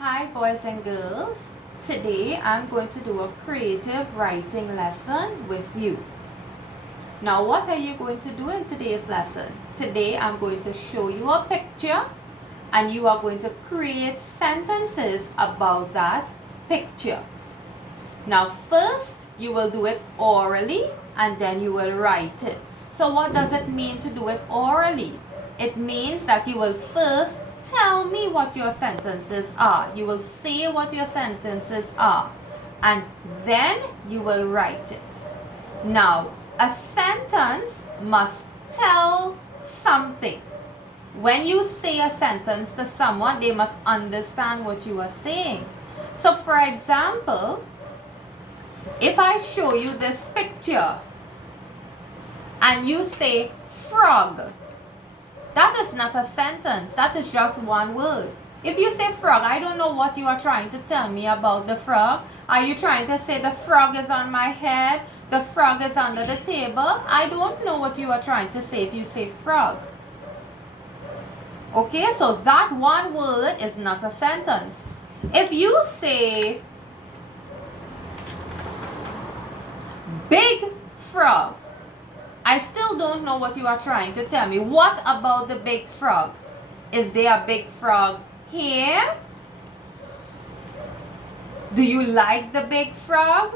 Hi boys and girls, today I'm going to do a creative writing lesson with you. Now what are you going to do in today's lesson? Today I'm going to show you a picture and you are going to create sentences about that picture. Now first you will do it orally and then you will write it. So what does it mean to do it orally? It means that you will first tell me what your sentences are. You will say what your sentences are and then you will write it. Now, a sentence must tell something. When you say a sentence to someone, they must understand what you are saying. So, for example, if I show you this picture and you say frog, that is not a sentence, that is just one word. If you say frog, I don't know what you are trying to tell me about the frog. Are you trying to say the frog is on my head, the frog is under the table? I don't know what you are trying to say if you say frog. Okay, so that one word is not a sentence. If you say big frog, I still don't know what you are trying to tell me. What about the big frog? Is there a big frog here? Do you like the big frog?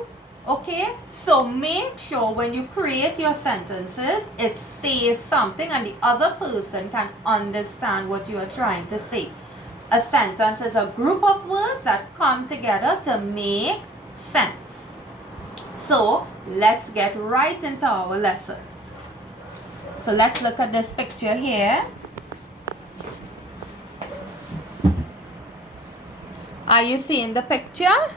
Okay, so make sure when you create your sentences, it says something and the other person can understand what you are trying to say. A sentence is a group of words that come together to make sense. So let's get right into our lesson. So let's look at this picture here. Are you seeing the picture?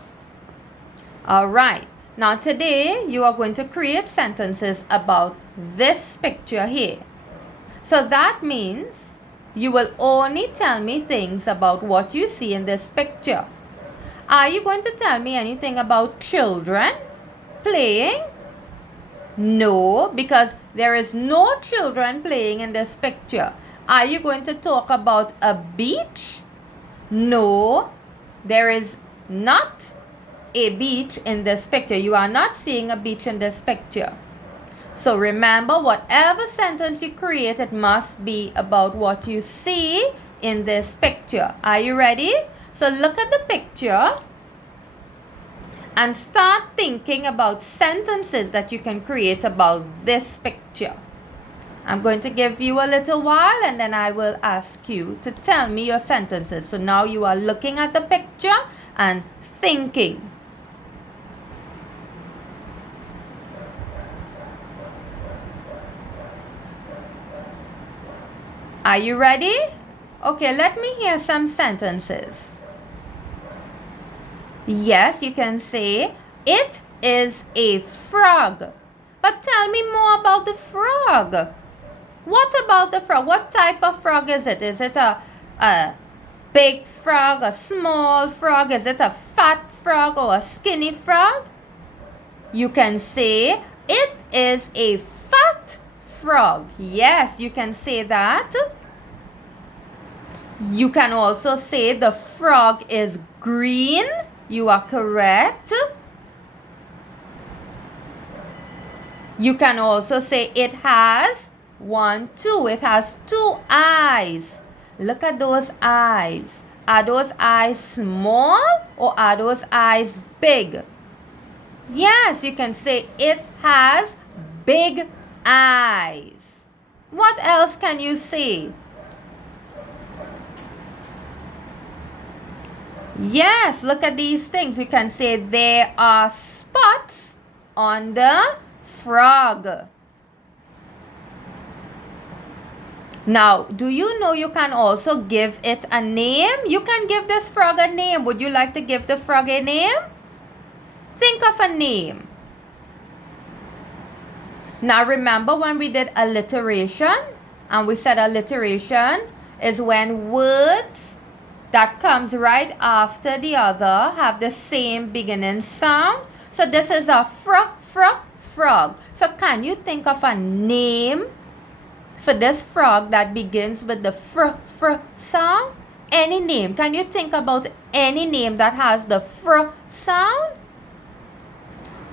Alright. Now today you are going to create sentences about this picture here. So that means you will only tell me things about what you see in this picture. Are you going to tell me anything about children playing? No, because there is no children playing in this picture. Are you going to talk about a beach? No, there is not a beach in this picture. You are not seeing a beach in this picture. So remember, whatever sentence you create, it must be about what you see in this picture. Are you ready? So look at the picture and start thinking about sentences that you can create about this picture. I'm going to give you a little while and then I will ask you to tell me your sentences. So now you are looking at the picture and thinking. Are you ready? Okay, let me hear some sentences. Yes, you can say, it is a frog. But tell me more about the frog. What about the frog? What type of frog is it? Is it a big frog, a small frog? Is it a fat frog or a skinny frog? You can say, it is a fat frog. Yes, you can say that. You can also say the frog is green. You are correct. You can also say it has it has two eyes. Look at those eyes. Are those eyes small or are those eyes big? Yes, you can say it has big eyes. What else can you say? Yes, look at these things. We can say there are spots on the frog. Now, do you know you can also give it a name? You can give this frog a name. Would you like to give the frog a name? Think of a name. Now, remember when we did alliteration? And we said alliteration is when words that comes right after the other have the same beginning sound. So this is a frog. So can you think of a name for this frog that begins with the fr sound? any name. Can you think about any name that has the fr sound?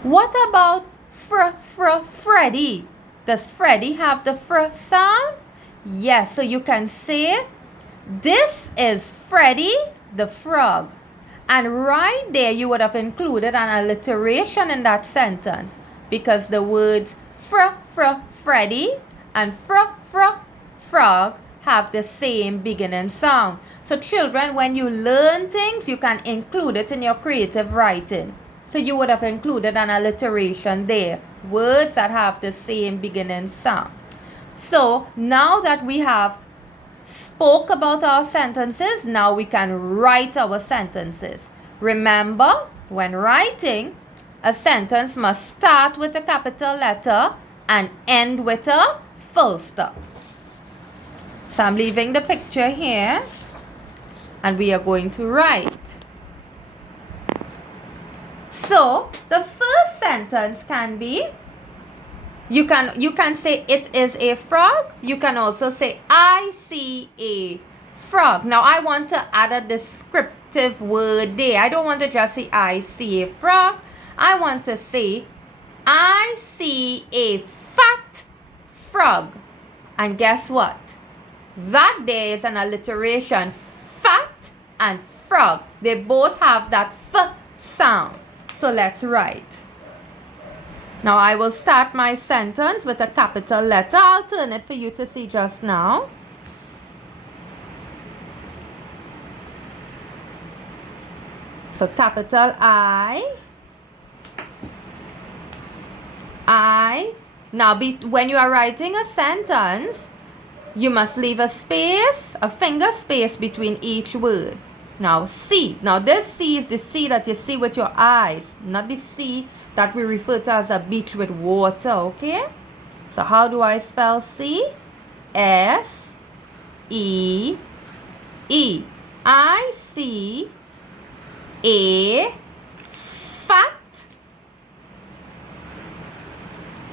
What about Freddy? Does Freddy have the fr sound? Yes, so you can say, this is Freddy the frog. And right there you would have included an alliteration in that sentence, because the words Freddy and frog have the same beginning sound. So children, when you learn things, you can include it in your creative writing. So you would have included an alliteration there, words that have the same beginning sound. So now that we have spoke about our sentences, now we can write our sentences. Remember, when writing, a sentence must start with a capital letter and end with a full stop. So I'm leaving the picture here and we are going to write. So the first sentence can be, you can say it is a frog. You can also say I see a frog. Now I want to add a descriptive word there. I don't want to just say I see a frog. I want to say I see a fat frog. And guess what? That there is an alliteration, fat and frog. They both have that f sound. So let's write. Now I will start my sentence with a capital letter. I'll turn it for you to see just now. So capital I. Now when you are writing a sentence, you must leave a space, a finger space between each word. Now C. Now this C is the C that you see with your eyes, not the C that we refer to as a beach with water, okay? So how do I spell C? S-E-E. I see a fat.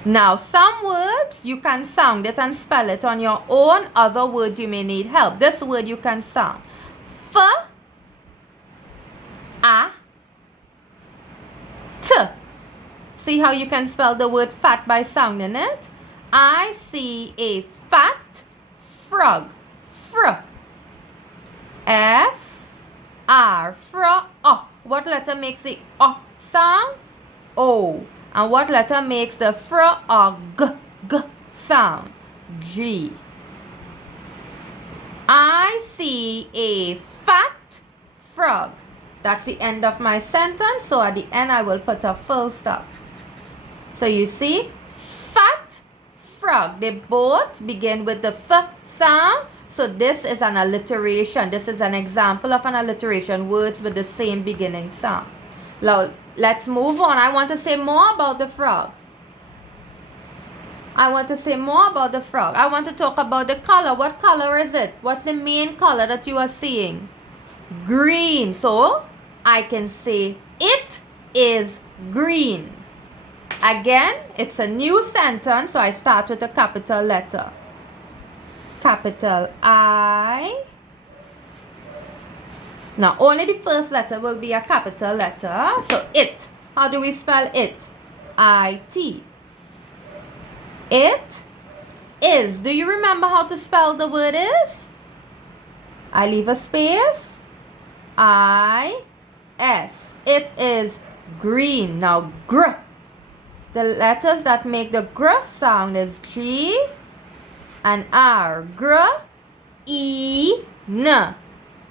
Now some words you can sound it and spell it on your own. Other words you may need help. This word you can sound. F-A-T. See how you can spell the word fat by sounding it? I see a fat frog. Fr. F-R. Fr-o. What letter makes the O sound? O. And what letter makes the frog sound? G. I see a fat frog. That's the end of my sentence. So at the end I will put a full stop. So you see, fat frog. They both begin with the f sound. So this is an alliteration. This is an example of an alliteration. Words with the same beginning sound. Now let's move on. I want to say more about the frog. I want to talk about the color. What color is it? What's the main color that you are seeing? Green. So I can say it is green. Again, it's a new sentence, so I start with a capital letter. Capital I. Now, only the first letter will be a capital letter. So, it. How do we spell it? I-T. It is. Do you remember how to spell the word is? I leave a space. I-S. It is green. Now, gr. The letters that make the gr sound is G and R. Gr, E, N.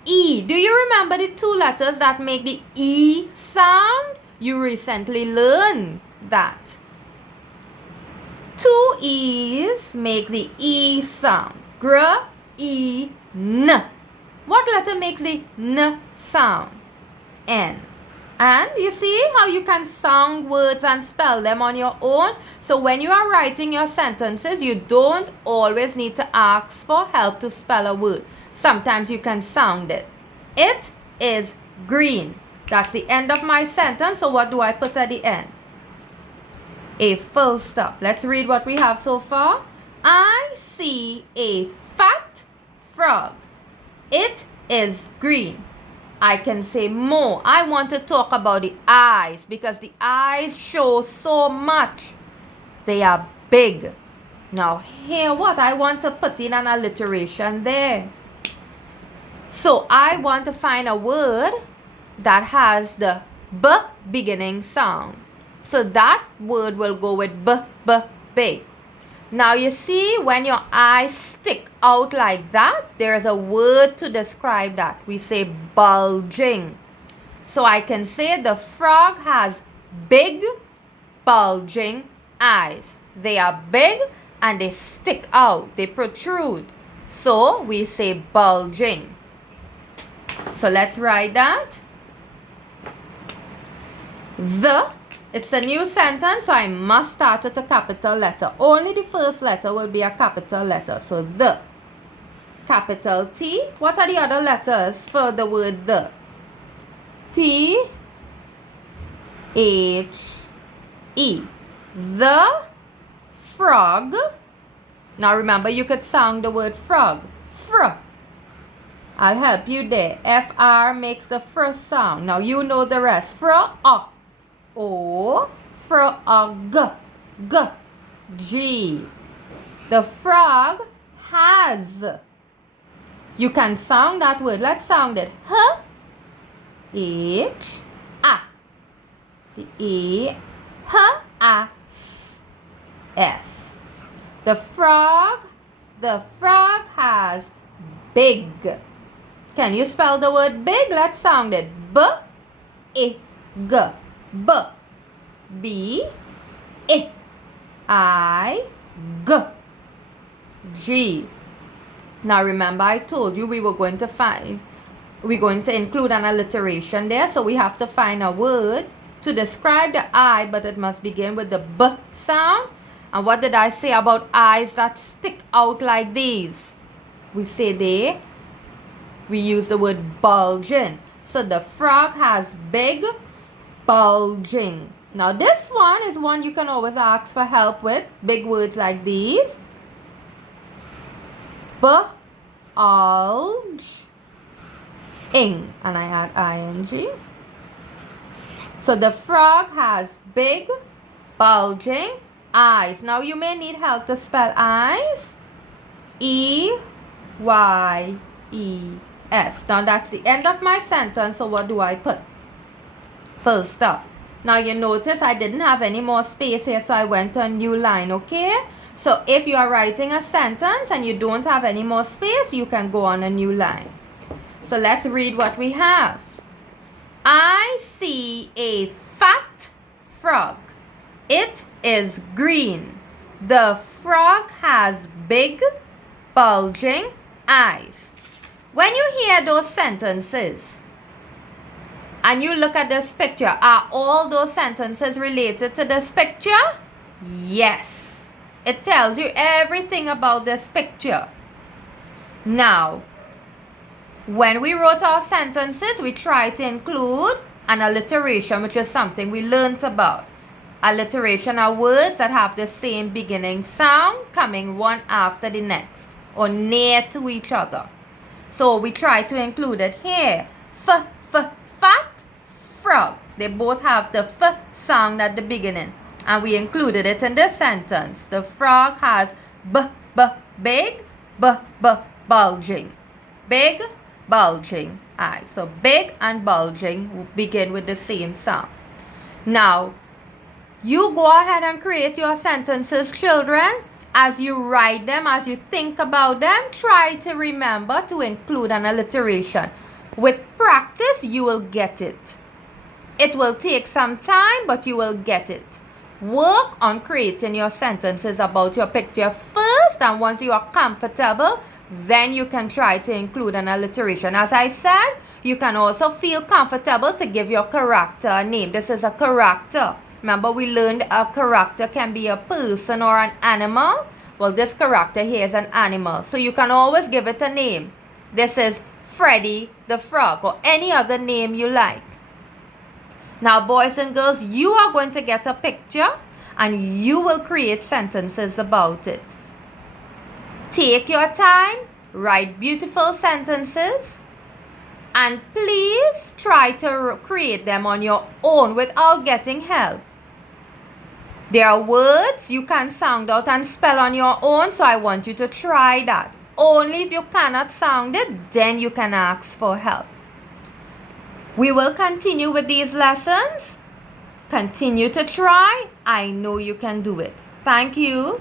E. Do you remember the two letters that make the E sound? You recently learned that. Two E's make the E sound. Gr, E, N. What letter makes the N sound? N. And you see how you can sound words and spell them on your own. So when you are writing your sentences, you don't always need to ask for help to spell a word. Sometimes you can sound it. It is green. That's the end of my sentence. So what do I put at the end? A full stop. Let's read what we have so far. I see a fat frog. It is green. I can say more. I want to talk about the eyes because the eyes show so much. They are big. Now here what? I want to put in an alliteration there. So I want to find a word that has the B beginning sound. So that word will go with big. Now you see when your eyes stick out like that, there is a word to describe that. We say bulging. So I can say the frog has big bulging eyes. They are big and they stick out, they protrude. So we say bulging. So let's write that. It's a new sentence, so I must start with a capital letter. Only the first letter will be a capital letter. So the. Capital T. What are the other letters for the word the? T, H, E. The frog. Now remember, you could sound the word frog. Fr. I'll help you there. FR makes the first sound. Now you know the rest. Fr, O, frog, G. G. The frog has. You can sound that word. Let's sound it. H, A. The A, H, A, S. The frog has big. Can you spell the word big? Let's sound it. B, I, G. B, B, I, I, G. G. Now remember I told you we're going to include an alliteration there. So we have to find a word to describe the I, but it must begin with the B sound. And what did I say about eyes that stick out like these? We say we use the word bulging. So the frog has big bulging. Now this one is one you can always ask for help with. Big words like these. Bulge. Ing. And I add ing. So the frog has big bulging eyes. Now you may need help to spell eyes. E-Y-E-S. Now that's the end of my sentence. So what do I put? Full stop. Now you notice I didn't have any more space here, so I went to a new line, okay? So if you are writing a sentence and you don't have any more space, you can go on a new line. So let's read what we have. I see a fat frog. It is green. The frog has big, bulging eyes. When you hear those sentences and you look at this picture, are all those sentences related to this picture? Yes. It tells you everything about this picture. Now, when we wrote our sentences, we tried to include an alliteration, which is something we learned about. Alliteration are words that have the same beginning sound coming one after the next or near to each other. So we try to include it here. Fat frog. They both have the F sound at the beginning. And we included it in this sentence. The frog has big, bulging. Big, bulging eyes. So big and bulging begin with the same sound. Now, you go ahead and create your sentences, children. As you write them, as you think about them, try to remember to include an alliteration. With practice, you will get it. It will take some time, but you will get it. Work on creating your sentences about your picture first, and once you are comfortable, then you can try to include an alliteration. As I said, you can also feel comfortable to give your character a name. This is a character. Remember, we learned a character can be a person or an animal. Well, this character here is an animal. So you can always give it a name. This is Freddy the Frog, or any other name you like. Now, boys and girls, you are going to get a picture and you will create sentences about it. Take your time, write beautiful sentences, And please try to create them on your own without getting help. There are words you can sound out and spell on your own, so I want you to try that. Only if you cannot sound it, then you can ask for help. We will continue with these lessons. Continue to try. I know you can do it. Thank you.